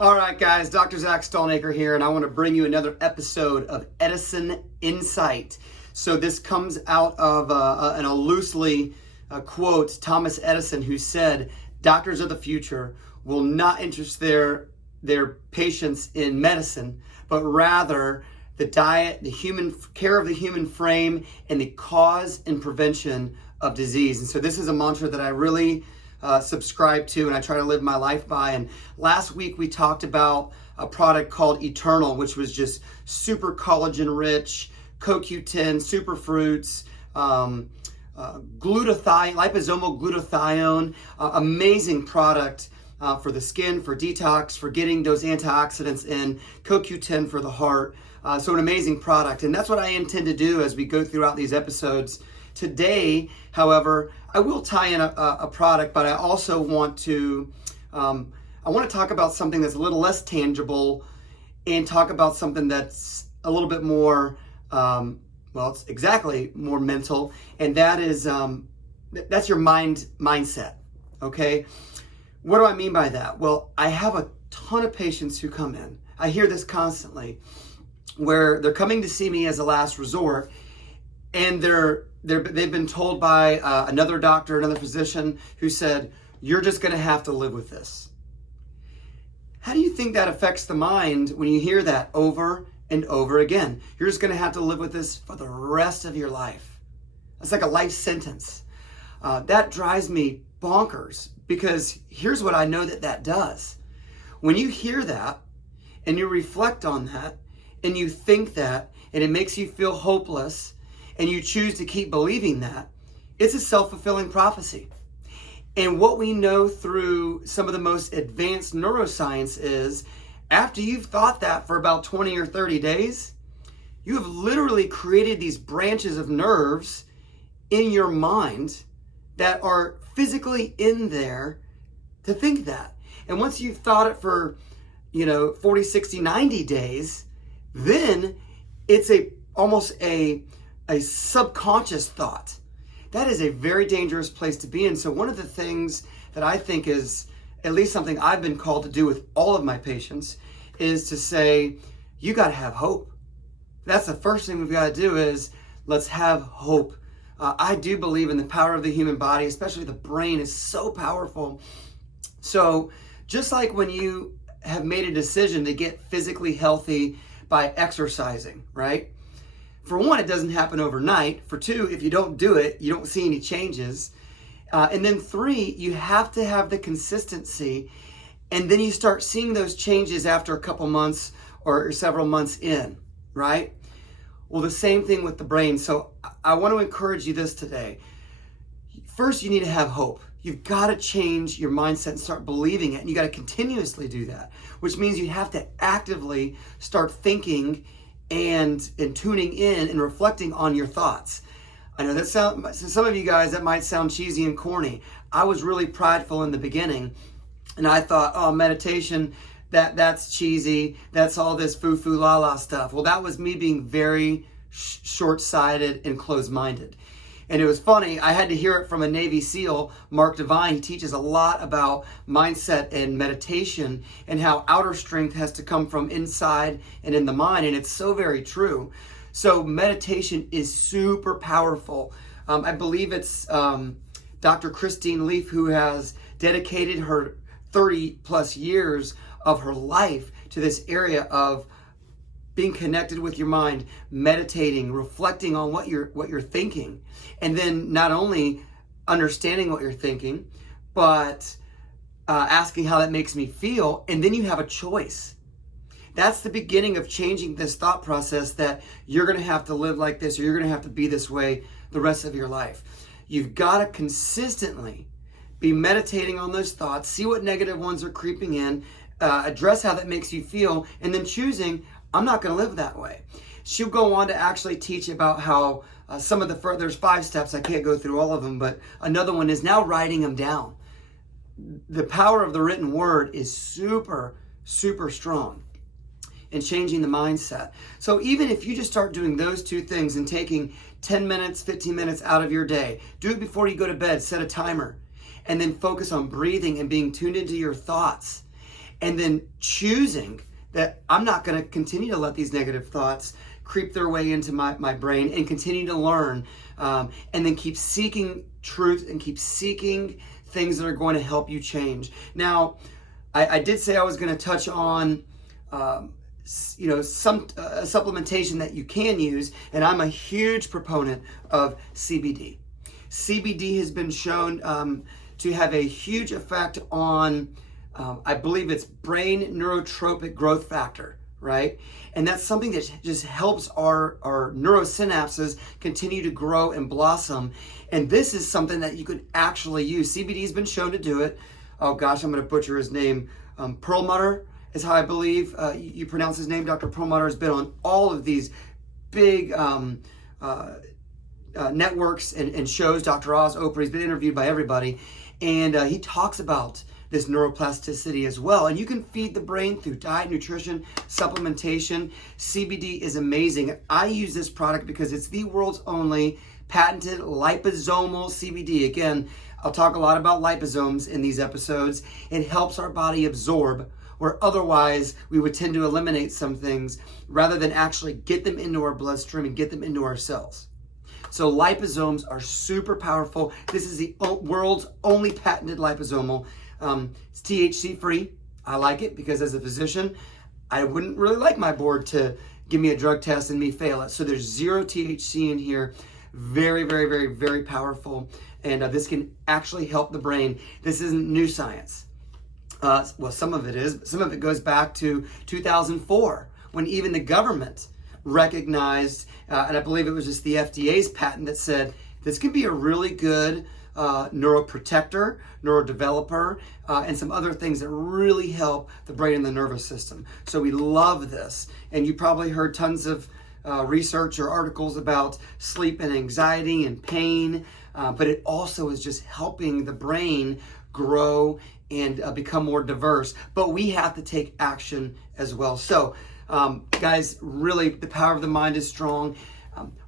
All right, guys, Dr. Zach Stallnaker here, and I want to bring you another episode of Edison Insight. So this comes out of an loosely quote Thomas Edison, who said, "Doctors of the future will not interest their patients in medicine, but rather the diet, the human care of the human frame, and the cause and prevention of disease." And so this is a mantra that I really subscribe to and I try to live my life by. And last week we talked about a product called Eternal, which was just super collagen rich, CoQ10, super fruits, glutathione, liposomal glutathione, amazing product for the skin, for detox, for getting those antioxidants in, CoQ10 for the heart. So an amazing product. And that's what I intend to do as we go throughout these episodes. Today, however, I will tie in a product, but I also want to talk about something that's a little less tangible and talk about something that's a little bit more, it's exactly more mental, and that is, that's your mindset, okay? What do I mean by that? Well, I have a ton of patients who come in. I hear this constantly, where they're coming to see me as a last resort, and they've been told by another doctor, another physician, who said, "You're just going to have to live with this." How do you think that affects the mind when you hear that over and over again? You're just going to have to live with this for the rest of your life. It's like a life sentence. That drives me bonkers, because here's what I know that does. When you hear that and you reflect on that and you think that, and it makes you feel hopeless, and you choose to keep believing that, it's a self-fulfilling prophecy. And what we know through some of the most advanced neuroscience is, after you've thought that for about 20 or 30 days, you have literally created these branches of nerves in your mind that are physically in there to think that. And once you've thought it for, 40, 60, 90 days, then it's almost a subconscious thought. That is a very dangerous place to be in. So one of the things that I think is at least something I've been called to do with all of my patients is to say, you got to have hope. That's the first thing we've got to do, is let's have hope. I do believe in the power of the human body, especially the brain is so powerful. So just like when you have made a decision to get physically healthy by exercising, right? For one, it doesn't happen overnight. For two, if you don't do it, you don't see any changes. And then three, you have to have the consistency, and then you start seeing those changes after a couple months or several months in, right? Well, the same thing with the brain. So I want to encourage you this today. First, you need to have hope. You've got to change your mindset and start believing it. And you got to continuously do that, which means you have to actively start thinking and tuning in and reflecting on your thoughts. I know some of you guys, that might sound cheesy and corny. I was really prideful in the beginning, and I thought, oh, meditation, that's cheesy. That's all this foo-foo la-la stuff. Well, that was me being very short-sighted and closed-minded. And it was funny, I had to hear it from a Navy SEAL, Mark Devine. He teaches a lot about mindset and meditation and how outer strength has to come from inside and in the mind. And it's so very true. So meditation is super powerful. I believe it's Dr. Christine Leaf, who has dedicated her 30 plus years of her life to this area of being connected with your mind, meditating, reflecting on what you're thinking, and then not only understanding what you're thinking, but asking how that makes me feel, and then you have a choice. That's the beginning of changing this thought process that you're going to have to live like this, or you're going to have to be this way the rest of your life. You've got to consistently be meditating on those thoughts, see what negative ones are creeping in, address how that makes you feel, and then choosing, I'm not going to live that way. She'll go on to actually teach about how some of there's 5 steps. I can't go through all of them, but another one is now writing them down. The power of the written word is super, super strong in changing the mindset. So even if you just start doing those 2 things and taking 10 minutes, 15 minutes out of your day, do it before you go to bed, set a timer, and then focus on breathing and being tuned into your thoughts. and then choosing that I'm not going to continue to let these negative thoughts creep their way into my brain, and continue to learn, and then keep seeking truth and keep seeking things that are going to help you change. Now, I did say I was going to touch on some supplementation that you can use, and I'm a huge proponent of CBD. CBD has been shown to have a huge effect on, I believe it's brain neurotropic growth factor, right? And that's something that just helps our neurosynapses continue to grow and blossom. And this is something that you could actually use. CBD has been shown to do it. Oh gosh, I'm going to butcher his name. Perlmutter is how I believe you pronounce his name. Dr. Perlmutter has been on all of these big networks and shows. Dr. Oz, Oprah, he's been interviewed by everybody. And he talks about this neuroplasticity as well. And you can feed the brain through diet, nutrition, supplementation. CBD is amazing. I use this product because it's the world's only patented liposomal CBD. Again, I'll talk a lot about liposomes in these episodes. It helps our body absorb, where otherwise we would tend to eliminate some things rather than actually get them into our bloodstream and get them into our cells. So liposomes are super powerful. This is the world's only patented liposomal. It's THC free. I like it because as a physician, I wouldn't really like my board to give me a drug test and me fail it. So there's zero THC in here. Very, very, very, very powerful. And this can actually help the brain. This isn't new science. Well, some of it is, but some of it goes back to 2004 when even the government recognized, and I believe it was just the FDA's patent that said this can be a really good neuroprotector, neurodeveloper, and some other things that really help the brain and the nervous system. So we love this. And you probably heard tons of research or articles about sleep and anxiety and pain, but it also is just helping the brain grow and become more diverse. But we have to take action as well. So guys, really, the power of the mind is strong.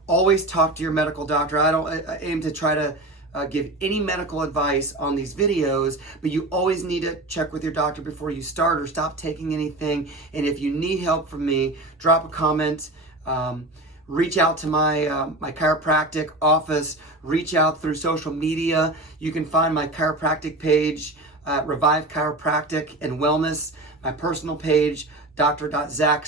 Always talk to your medical doctor. I aim to try to give any medical advice on these videos, but you always need to check with your doctor before you start or stop taking anything. And if you need help from me, drop a comment. Reach out to my chiropractic office. Reach out through social media. You can find my chiropractic page, Revive Chiropractic and Wellness. My personal page, Dr. Zach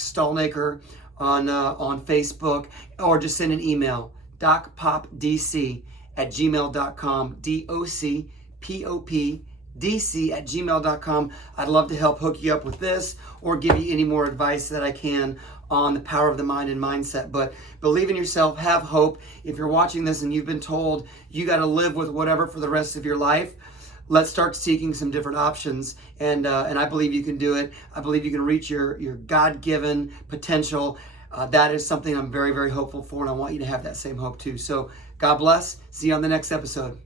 on Facebook, or just send an email, docpopdc@gmail.com, docpopdc@gmail.com. I'd love to help hook you up with this or give you any more advice that I can on the power of the mind and mindset. But believe in yourself, have hope. If you're watching this and you've been told you got to live with whatever for the rest of your life, let's start seeking some different options. And I believe you can do it. I believe you can reach your God-given potential. That is something I'm very, very hopeful for, and I want you to have that same hope too. So God bless. See you on the next episode.